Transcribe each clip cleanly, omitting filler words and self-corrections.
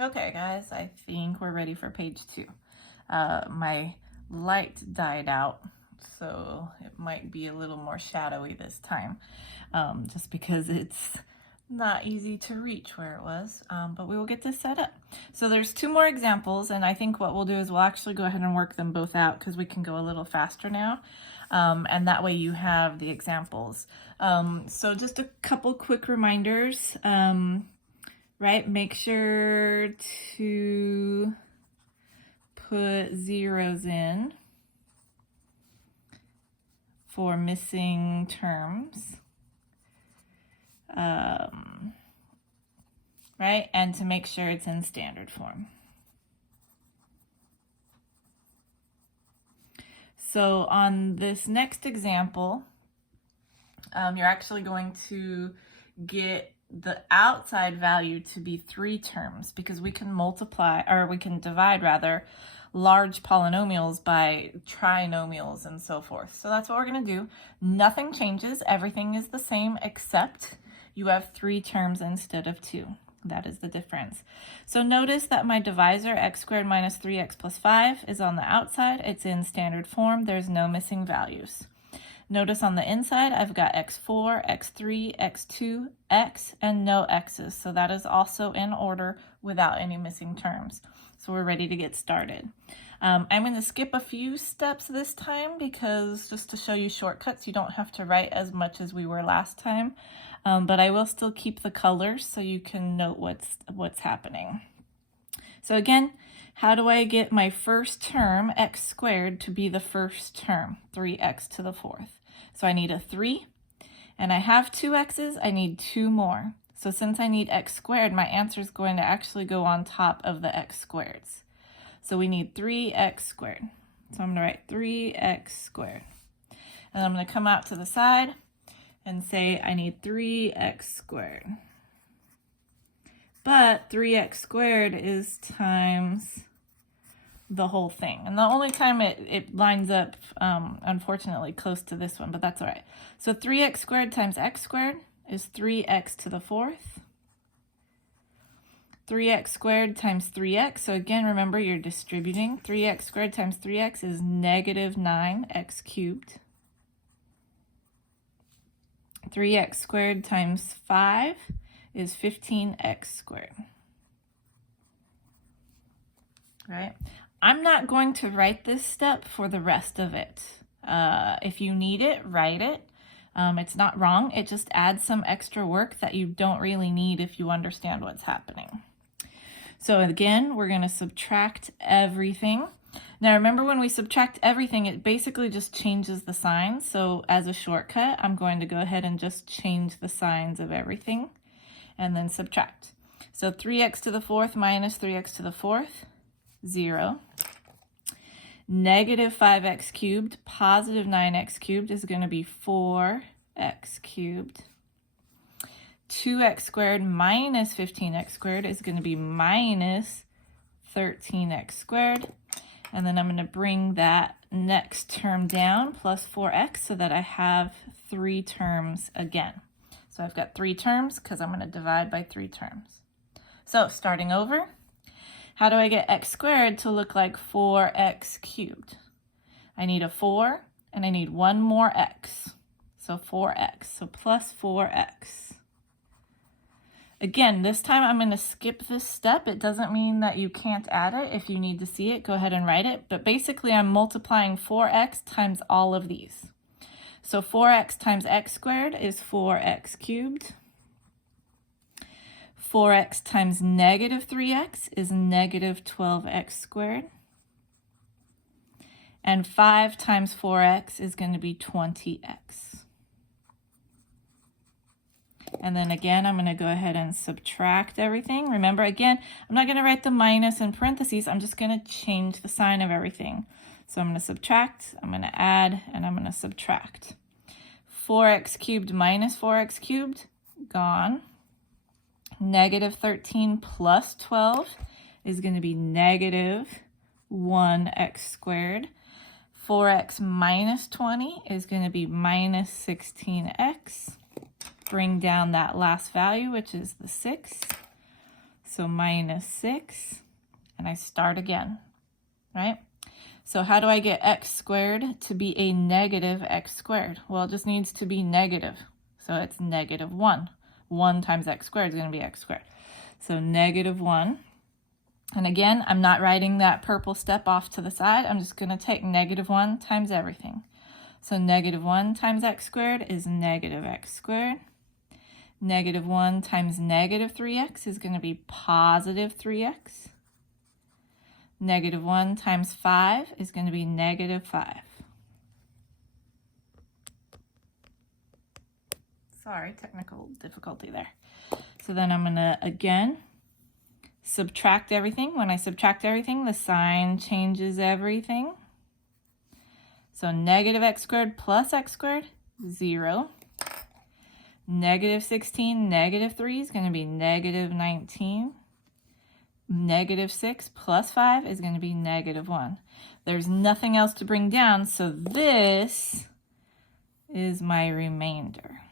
Okay, guys, I think we're ready for page 2. My light died out, so it might be a little more shadowy this time, just because it's not easy to reach where it was, but we will get this set up. So there's 2 more examples, and I think what we'll do is we'll actually go ahead and work them both out because we can go a little faster now, and that way you have the examples. So just a couple quick reminders. Right, make sure to put zeros in for missing terms, right, and to make sure it's in standard form. So on this next example, you're actually going to get the outside value to be 3 terms because we can multiply, or we can divide rather, large polynomials by trinomials and so forth. So that's what we're going to do. Nothing changes. Everything is the same except you have 3 terms instead of 2. That is the difference. So notice that my divisor, x squared minus 3x plus 5, is on the outside. It's in standard form. There's no missing values. Notice on the inside, I've got x4, x3, x2, x, and no x's. So that is also in order without any missing terms. So we're ready to get started. I'm going to skip a few steps this time because just to show you shortcuts, you don't have to write as much as we were last time. But I will still keep the colors so you can note what's happening. So again, how do I get my first term, x squared, to be the first term, 3x to the 4th? So I need a 3, and I have 2 x's, I need 2 more. So since I need x squared, my answer is going to actually go on top of the x squareds. So we need 3x squared. So I'm going to write 3x squared. And I'm going to come out to the side and say I need 3x squared. But 3x squared is times the whole thing. And the only time it lines up, unfortunately, close to this one, but that's all right. So 3x squared times x squared is 3x to the 4th. 3x squared times 3x. So again, remember you're distributing. 3x squared times 3x is negative 9x cubed. 3x squared times 5 is 15x squared. Right? I'm not going to write this step for the rest of it. If you need it, write it. It's not wrong. It just adds some extra work that you don't really need if you understand what's happening. So again, we're going to subtract everything. Now remember, when we subtract everything, it basically just changes the signs. So as a shortcut, I'm going to go ahead and just change the signs of everything and then subtract. So 3x to the 4th minus 3x to the 4th, 0. Negative 5x cubed, positive 9x cubed is going to be 4x cubed. 2x squared minus 15x squared is going to be minus 13x squared. And then I'm going to bring that next term down, plus 4x, so that I have 3 terms again. So I've got 3 terms because I'm going to divide by 3 terms. So starting over, how do I get x squared to look like 4x cubed? I need a 4, and I need 1 more x. So 4x, so plus 4x. Again, this time I'm going to skip this step. It doesn't mean that you can't add it. If you need to see it, go ahead and write it. But basically, I'm multiplying 4x times all of these. So 4x times x squared is 4x cubed. 4x times negative 3x is negative 12x squared. And 5 times 4x is going to be 20x. And then again, I'm going to go ahead and subtract everything. Remember, again, I'm not going to write the minus in parentheses. I'm just going to change the sign of everything. So I'm going to subtract, I'm going to add, and I'm going to subtract. 4x cubed minus 4x cubed, gone. Negative 13 plus 12 is going to be negative 1x squared. 4x minus 20 is going to be minus 16x. Bring down that last value, which is the 6. So minus 6, and I start again, right? So how do I get x squared to be a negative x squared? Well, it just needs to be negative. So it's negative 1. 1 times x squared is going to be x squared. So negative 1. And again, I'm not writing that purple step off to the side. I'm just going to take negative 1 times everything. So negative 1 times x squared is negative x squared. Negative 1 times negative 3x is going to be positive 3x. Negative 1 times 5 is going to be negative 5. Sorry, technical difficulty there. So then I'm going to, again, subtract everything. When I subtract everything, the sign changes everything. So negative x squared plus x squared, 0. Negative 16, negative 3 is going to be negative 19. Negative 6 plus 5 is going to be negative 1. There's nothing else to bring down, so this is my remainder.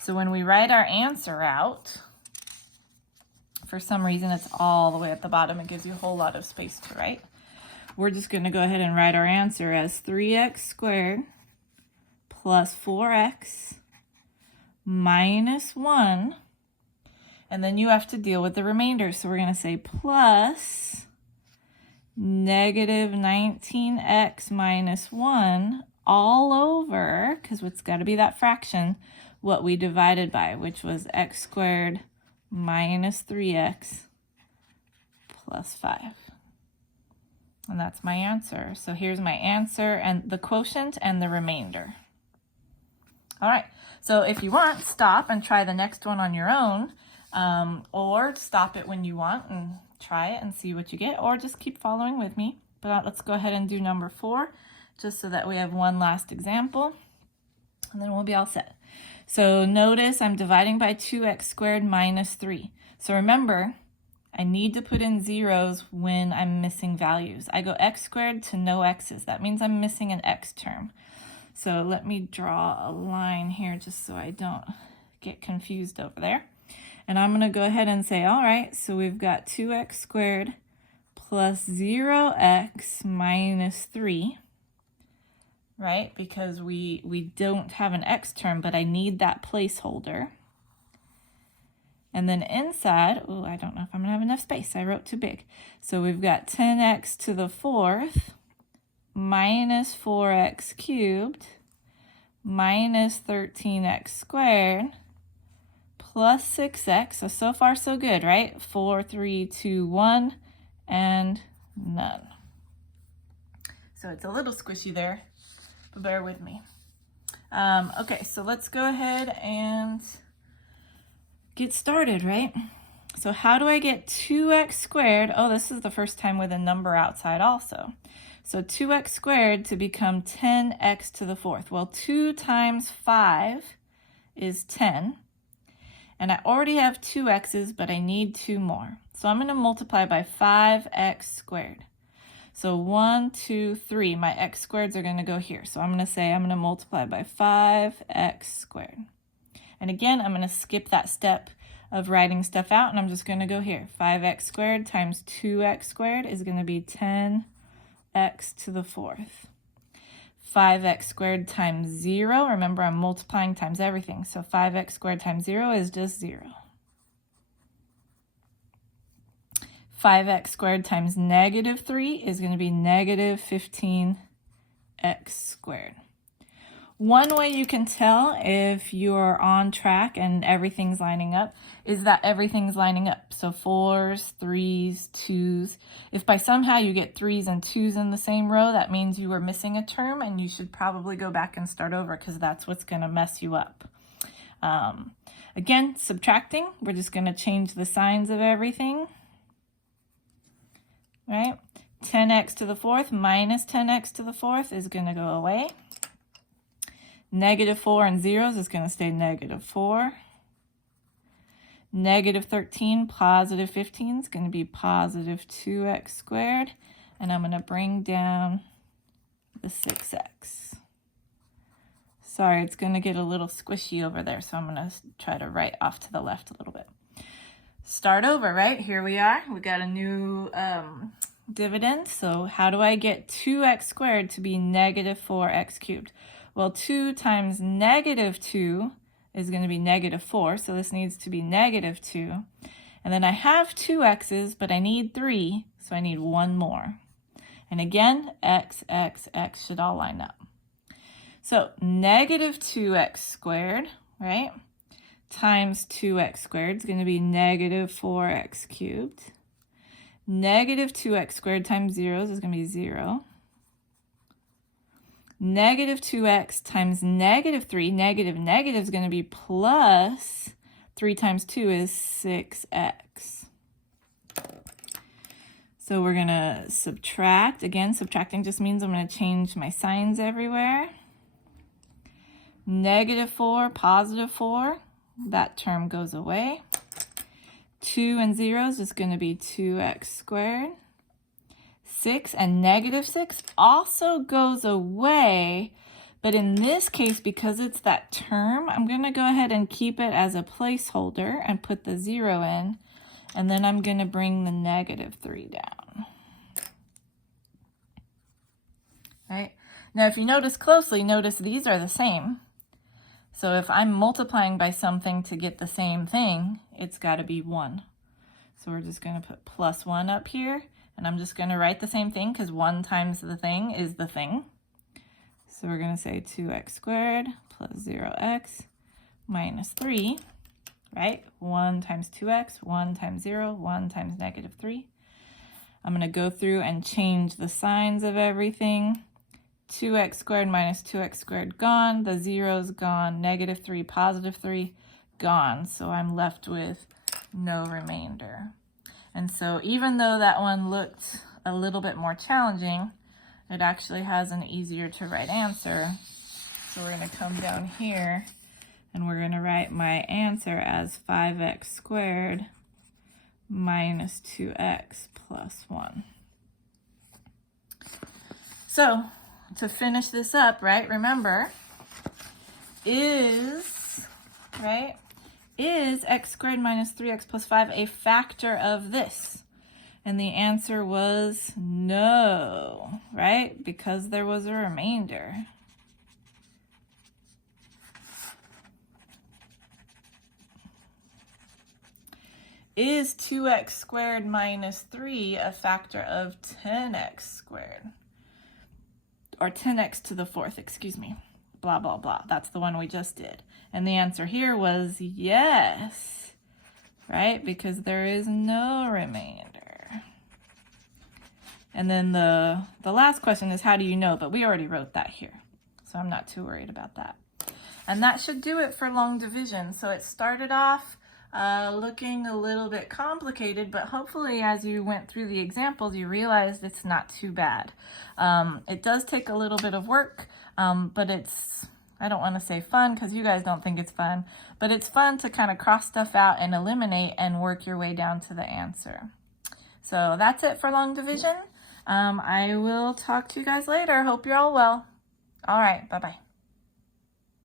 So when we write our answer out, for some reason it's all the way at the bottom. It gives you a whole lot of space to write. We're just going to go ahead and write our answer as 3x squared plus 4x minus 1. And then you have to deal with the remainder. So we're going to say plus negative 19x minus 1 all over, because it's got to be that fraction, what we divided by, which was x squared minus 3x plus 5. And that's my answer. So here's my answer and the quotient and the remainder. All right, so if you want, stop and try the next one on your own, or stop it when you want and try it and see what you get, or just keep following with me. But let's go ahead and do number 4, just so that we have one last example, and then we'll be all set. So notice I'm dividing by 2x squared minus 3. So remember, I need to put in zeros when I'm missing values. I go x squared to no x's. That means I'm missing an x term. So let me draw a line here just so I don't get confused over there. And I'm going to go ahead and say, all right, so we've got 2x squared plus 0x minus 3, right? Because we don't have an x term, but I need that placeholder. And then inside, oh, I don't know if I'm going to have enough space. I wrote too big. So we've got 10x to the 4th minus 4x cubed minus 13x squared plus 6x. So far so good, right? 4, 3, 2, 1, and none. So it's a little squishy there, but bear with me. Okay, so let's go ahead and get started, right? So how do I get 2x squared? Oh, this is the first time with a number outside also. So 2x squared to become 10x to the 4th. Well, 2 times 5 is 10. And I already have 2 x's, but I need 2 more. So I'm going to multiply by 5x squared. So 1, 2, 3. My x squareds are going to go here. So I'm going to say I'm going to multiply by 5x squared. And again, I'm going to skip that step of writing stuff out, and I'm just going to go here. 5x squared times 2x squared is going to be 10x to the 4th. 5x squared times 0, remember I'm multiplying times everything, so 5x squared times 0 is just 0. 5x squared times negative 3 is going to be negative 15x squared. One way you can tell if you're on track and everything's lining up is that everything's lining up. So 4s, 3s, 2s. If by somehow you get 3s and 2s in the same row, that means you were missing a term and you should probably go back and start over because that's what's going to mess you up. Again, subtracting, we're just going to change the signs of everything. Right? 10x to the 4th minus 10x to the 4th is going to go away. Negative 4 and zeros is going to stay negative 4. Negative 13, positive 15 is going to be positive 2x squared. And I'm going to bring down the 6x. Sorry, it's going to get a little squishy over there, so I'm going to try to write off to the left a little bit. start over, right? Here we are. We got a new dividend. So how do I get 2x squared to be negative 4x cubed? Well, 2 times negative 2 is going to be negative 4. So this needs to be negative 2. And then I have 2 x's, but I need 3. So I need 1 more. And again, x should all line up. So negative 2x squared, right, times 2x squared is going to be negative 4x cubed. Negative 2x squared times zeros is going to be 0. Negative 2x times negative 3, negative is going to be plus 3 times 2 is 6x. So we're going to subtract. Again, subtracting just means I'm going to change my signs everywhere. Negative 4, positive 4, that term goes away. 2 and zeros is going to be 2x squared. 6 and negative 6 also goes away, but in this case, because it's that term, I'm going to go ahead and keep it as a placeholder and put the 0 in, and then I'm going to bring the negative 3 down. Right? Now, if you notice closely, notice these are the same. So if I'm multiplying by something to get the same thing, it's got to be 1. So we're just going to put plus 1 up here, and I'm just going to write the same thing because 1 times the thing is the thing. So we're going to say 2x squared plus 0x minus 3, right? 1 times 2x, 1 times 0, 1 times negative 3. I'm going to go through and change the signs of everything. 2x squared minus 2x squared gone, the 0's gone, negative 3, positive 3 gone. So I'm left with no remainder. And so even though that one looked a little bit more challenging, it actually has an easier to write answer. So we're going to come down here and we're going to write my answer as 5x squared minus 2x plus 1. So to finish this up, right, remember, is x squared minus 3x plus 5 a factor of this? And the answer was no, right? Because there was a remainder. Is 2x squared minus 3 a factor of 10x squared? Or 10x to the 4th, excuse me. Blah, blah, blah. That's the one we just did. And the answer here was yes, right? Because there is no remainder. And then the last question is, how do you know? But we already wrote that here, so I'm not too worried about that. And that should do it for long division. So it started off looking a little bit complicated, but hopefully as you went through the examples, you realized it's not too bad. It does take a little bit of work, but it's, I don't want to say fun because you guys don't think it's fun, but it's fun to kind of cross stuff out and eliminate and work your way down to the answer. So that's it for long division. I will talk to you guys later. Hope you're all well. All right, bye-bye.